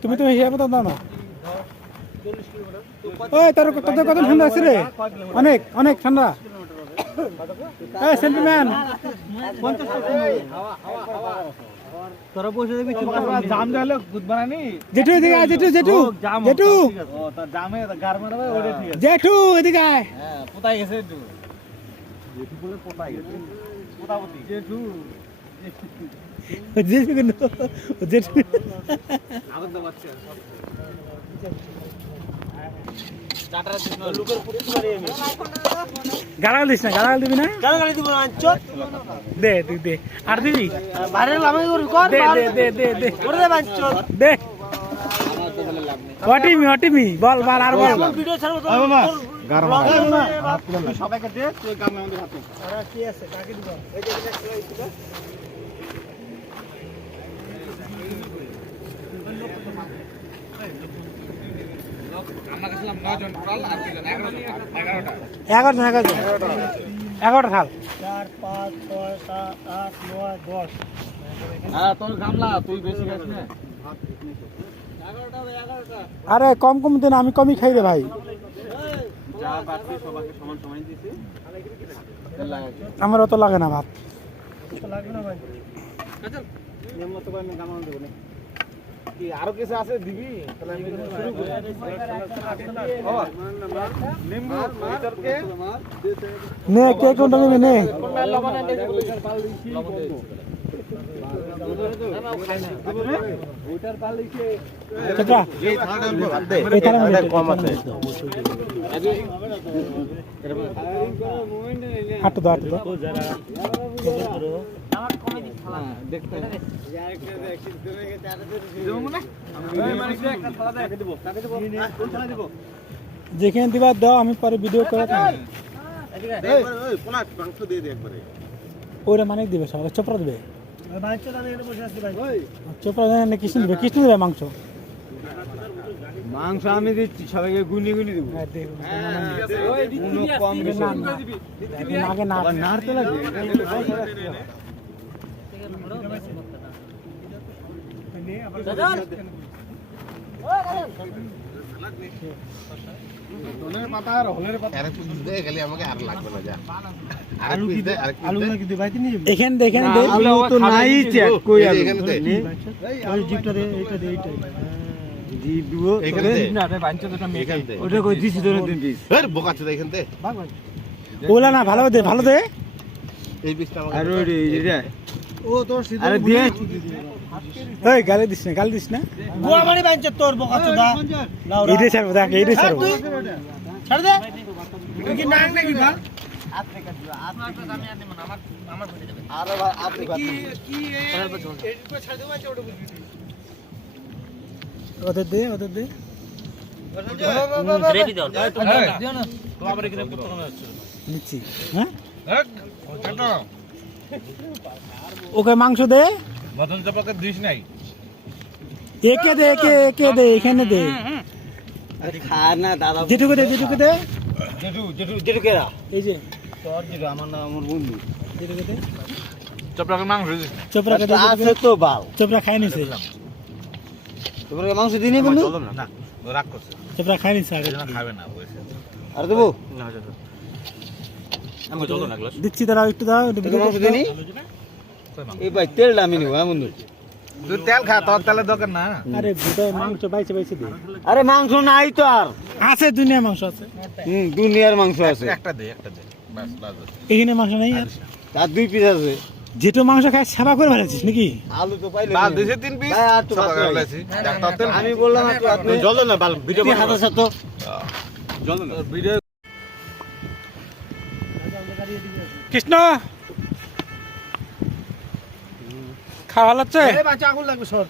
তুমি তো হিসাব মতো দাও না। ওই তোর তোদের কত ঠান্ডা আছে রে? অনেক অনেক ঠান্ডা। এই সেন্টিম্যান তোরা বসে দেখবি জাম জালে গুদ বানানি জেঠু এদিকে আয়, জেঠু জেঠু জেঠু ও তার জামে গার মারবে ওরে ঠিক আছে। জেঠু এদিকে আয়। হ্যাঁ পোতাই গেছে একটু জেঠু বলে পোতাই গেছে পোতাপতি জেঠু জেঠু কিন্তু জেঠু আনন্দ পাচ্ছে চাটার জন্য লোকের পুরো মারি আমি গালাগাল দিস না, গালাগাল দিবি না। গালাগালি দিব না চট দে তুই দে আর দিবি বাইরে লামাই করি কোন দে দে দে দে দে ওরে দে বাঞ্চত দে। আমার তো বলে লাভ নেই। হটিমি বল বল আর বল। ভিডিও ছাড়বো তো বাবা গার মারা তুই সবাইকে দে তুই গামে আমাদের হাতে আরে কি আছে কাকে দিব এই যে এটা খেলাইছিল আমরা গেছিলাম 9 জন টোটাল আর 2 জন 11টা 11টা থাল 4 5 6 7 8 9 10 হ্যাঁ তোর গামলা তুই বেশি খাস না 11টা আরে কম কম দেন, আমি কমই খাই রে ভাই। যা বাকি সবাইকে সমান সমান দিছি আমার অত লাগে না ভাত। তো লাগে না ভাই চল নিয়ম মতো করে গামানো দেব না কি আরো কিছু আছে দিবি তাহলে আমি শুরু করি নিম্বু ভিতরকে নে কে কোনটা নেবে নে। কোনটা লবণ আনতে লবণ দে না খাই না ওইটার পাল লিখে চাচা এই থার্ড বাদ দে এটা কম আছে হাঁটু দাও, হাঁটু দাও। আমার কমেডি খেলা দেখতে यार একটা দেখি তুমি কে চাটা দেব না আমি মানে একটা খেলা দেখে দেব কাকে দেব কোন খেলা দেব যেখানে দিবা দাও, আমি পরে ভিডিও করে ওই পোলা মাংস দিয়ে দে একবারে ওরা মানে দিবে সব চোপড়া দিবে। মাংস আমি এখানে বসে আছি ভাই ওই চোপড়া দেয় না, কৃষ্ণ দিবে, কৃষ্ণ দিবে মাংস। মাংস আমি দিচ্ছি সবাইকে গুনি গুনি দেব ওই দিচ্ছি কম বেশি আগে না নাড়তে লাগে এখানে দেখেন দে আলু তো নাই চেক কই আলু ওই জিপটা দে, এইটা দে, এইটা জিপ দিব এখানে দে না রে বাঞ্চ তো মেকাই দে ওটা কই দিছি তোরে দিন দিস এর বোকাচ্ছে দে এখান থেকে ওলা না ভালো দে, ভালো দে। এই পিসটা আমাকে আর ওই রে ও তোর সিধা আরে দিয়ে ওই গালি দিস না, গালি দিস না। গোয়া মারি বাঞ্চ তোর বকাচোদা এইটা ছাড়বো দেখ, এইটা ছাড়বো। ছাড় দে তুই কি নাক নাকি ভাল আরে ভাই আপনি কি এই ছাড় দেব ওটা বুঝবি ওদের দে, ওদের দে। রেডি দাও দিও না তো আবার এখানে পুত্র না হচ্ছে নিচ্ছি। হ্যাঁ কাটো ওকে মাংস দে, মদন চাপাকে দিস নাই একে দে, একে একে দে, এখানে দে। আরে খা না দাদা যেটুকু দে, যেটুকু দে। যেটু কেরা এই যে তোর যেটু আমার নাম আমার বন্ধু যেটুকু দে। চাপাকে মাংস দিস না চোপড়াকে দে, আছে তো বাল চোপড়া খাই নিছে, তোর মাংস দিনি বন্ধু চলো না রাগ করছে চোপড়া খাই নিছে আগে। এজন্য খাবে না বলেছে আর দেবো না চলো আমি চলো না গ্লাস দিচ্ছি, দাঁড়াও একটু দাও, একটু তোর ভিডিও মাংস করতে দিনি এই ভাই তেলটা আমি নিব হ্যাঁ বন্ধু তুই তেল খা তোর তেলের দরকার না দাও। আরে ভিডিও মাংস বাইছে বাইছে দে। আরে মাংস নাই তো আর আছে, দুনিয়া মাংস আছে। দুনিয়ার মাংস আছে একটা দে বাস বাস এখানে মাংস নাই আর। তার 2 পিস আছে যেটো মাংস খায় সেবা করে ভালোছিস নাকি? আলু তো পাইলে বাল দিছে 3 পিস ভাই, আর তো সব বাদ নাই। গেলাছি ডাক্তার তেল আমি বললাম আপনি জল না বাল ভিডিও তুই হাতে সাথে জল না ভিডিও কৃষ্ণ খাওয়া লাগছে? বাচ্চা আগুন লাগবে সর